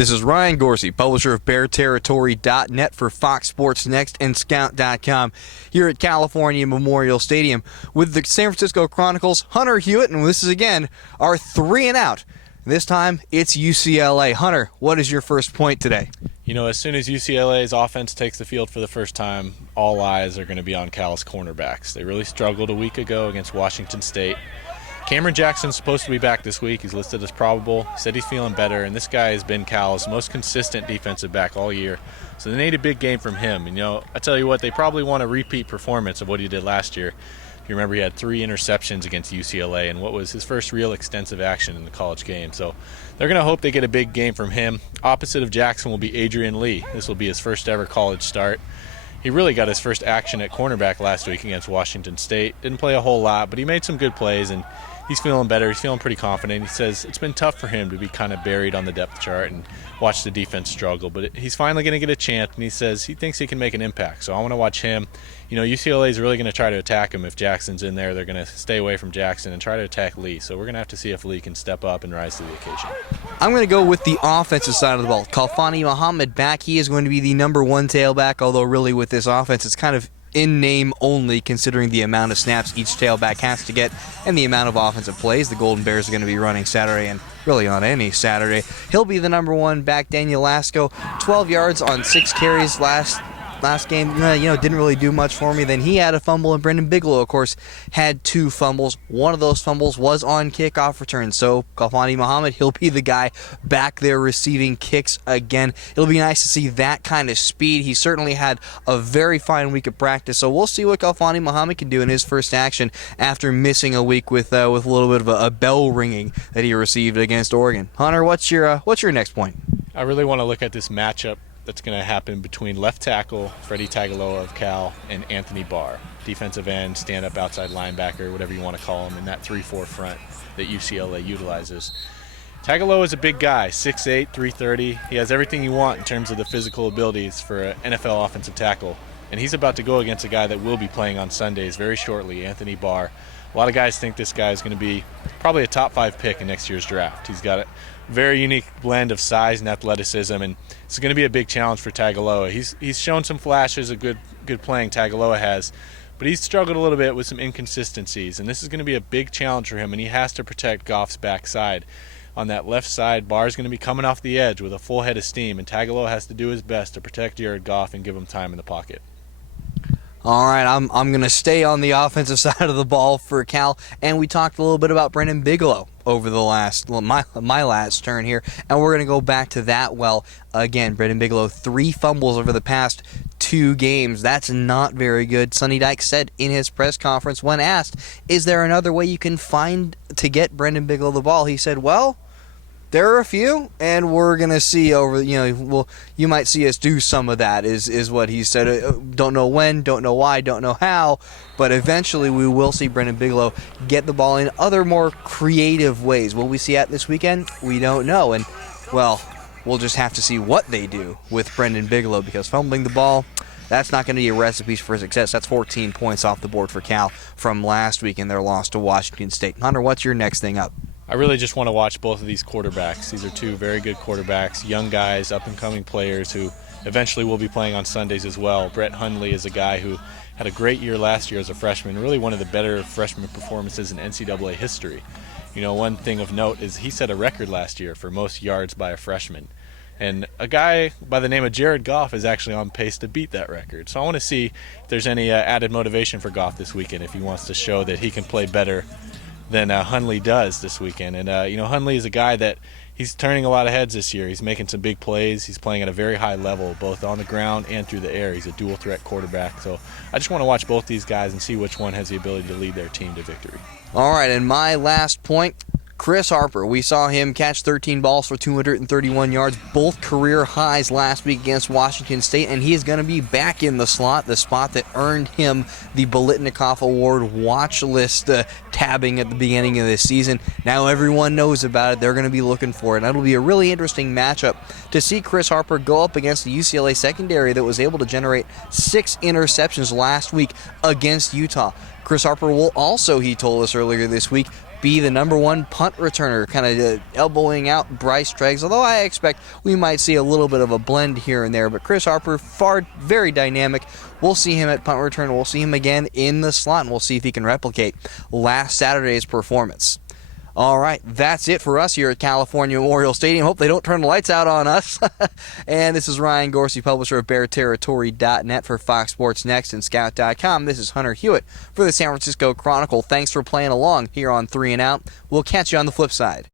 This is Ryan Gorcey, publisher of BearTerritory.net for Fox Sports Next and Scout.com, here at California Memorial Stadium with the San Francisco Chronicle's Hunter Hewitt, and this is again our 3 and Out. This time it's UCLA. Hunter, what is your first point today? You know, as soon as UCLA's offense takes the field for the first time, all eyes are going to be on Cal's cornerbacks. They really struggled a week ago against Washington State. Cameron Jackson's supposed to be back this week. He's listed as probable. He said he's feeling better, and this guy has been Cal's most consistent defensive back all year. So they need a big game from him. And, you know, I tell you what, they probably want a repeat performance of what he did last year. If you remember, he had 3 interceptions against UCLA and what was his first real extensive action in the college game. So they're going to hope they get a big game from him. Opposite of Jackson will be Adrian Lee. This will be his first ever college start. He really got his first action at cornerback last week against Washington State. Didn't play a whole lot, but he made some good plays, and he's feeling better. He's feeling pretty confident. He says it's been tough for him to be kind of buried on the depth chart and watch the defense struggle, but he's finally going to get a chance, and he says he thinks he can make an impact. So I want to watch him. You know, UCLA is really going to try to attack him. If Jackson's in there, they're going to stay away from Jackson and try to attack Lee. So we're going to have to see if Lee can step up and rise to the occasion. I'm going to go with the offensive side of the ball. Khalfani Muhammad back. He is going to be the number 1 tailback, although really with this offense it's kind of in name only, considering the amount of snaps each tailback has to get and the amount of offensive plays the Golden Bears are going to be running Saturday, and really on any Saturday. He'll be the number 1 back. Daniel Lasco, 12 yards on 6 carries last game. Didn't really do much for me. Then he had a fumble, and Brendan Bigelow, of course, had 2 fumbles. One of those fumbles was on kickoff return. So Khalfani Muhammad, he'll be the guy back there receiving kicks again. It'll be nice to see that kind of speed. He certainly had a very fine week of practice. So we'll see what Khalfani Muhammad can do in his first action after missing a week with a little bit of a bell ringing that he received against Oregon. Hunter, what's your next point? I really want to look at this matchup that's going to happen between left tackle Freddie Tagaloa of Cal and Anthony Barr, defensive end, stand-up outside linebacker, whatever you want to call him, in that 3-4 front that UCLA utilizes. Tagaloa is a big guy, 6'8", 330. He has everything you want in terms of the physical abilities for an NFL offensive tackle, and he's about to go against a guy that will be playing on Sundays very shortly, Anthony Barr. A lot of guys think this guy is going to be probably a top 5 pick in next year's draft. He's got a very unique blend of size and athleticism, and it's going to be a big challenge for Tagaloa. He's shown some flashes of good playing, Tagaloa has, but he's struggled a little bit with some inconsistencies, and this is going to be a big challenge for him, and he has to protect Goff's backside. On that left side, Barr's going to be coming off the edge with a full head of steam, and Tagaloa has to do his best to protect Jared Goff and give him time in the pocket. All right, I'm going to stay on the offensive side of the ball for Cal, and we talked a little bit about Brendan Bigelow over the my last turn here, and we're going to go back to that. Well, again, Brendan Bigelow, 3 fumbles over the past 2 games. That's not very good. Sonny Dykes said in his press conference when asked, is there another way you can find to get Brendan Bigelow the ball? He said, well, there are a few, and we're going to see you might see us do some of that, is what he said. Don't know when, don't know why, don't know how, but eventually we will see Brendan Bigelow get the ball in other more creative ways. Will we see that this weekend? We don't know, and, well, we'll just have to see what they do with Brendan Bigelow, because fumbling the ball, that's not going to be a recipe for success. That's 14 points off the board for Cal from last week in their loss to Washington State. Hunter, what's your next thing up? I really just want to watch both of these quarterbacks. These are 2 very good quarterbacks, young guys, up-and-coming players who eventually will be playing on Sundays as well. Brett Hundley is a guy who had a great year last year as a freshman, really one of the better freshman performances in NCAA history. You know, one thing of note is he set a record last year for most yards by a freshman. And a guy by the name of Jared Goff is actually on pace to beat that record. So I want to see if there's any added motivation for Goff this weekend if he wants to show that he can play better than Hundley does this weekend. And, Hundley is a guy that he's turning a lot of heads this year. He's making some big plays. He's playing at a very high level, both on the ground and through the air. He's a dual-threat quarterback. So I just want to watch both these guys and see which one has the ability to lead their team to victory. All right, and my last point, Chris Harper. We saw him catch 13 balls for 231 yards, both career highs last week against Washington State, and he is going to be back in the slot, the spot that earned him the Bolitnikoff Award watch list tabbing at the beginning of this season. Now everyone knows about it. They're going to be looking for it. That'll be a really interesting matchup to see Chris Harper go up against the UCLA secondary that was able to generate 6 interceptions last week against Utah. Chris Harper will also, he told us earlier this week, be the number one punt returner, kind of elbowing out Bryce Treggs, although I expect we might see a little bit of a blend here and there. But Chris Harper, very dynamic. We'll see him at punt return. We'll see him again in the slot, and we'll see if he can replicate last Saturday's performance. All right, that's it for us here at California Memorial Stadium. Hope they don't turn the lights out on us. And this is Ryan Gorcey, publisher of BearTerritory.net for Fox Sports Next and Scout.com. This is Hunter Hewitt for the San Francisco Chronicle. Thanks for playing along here on 3 and Out. We'll catch you on the flip side.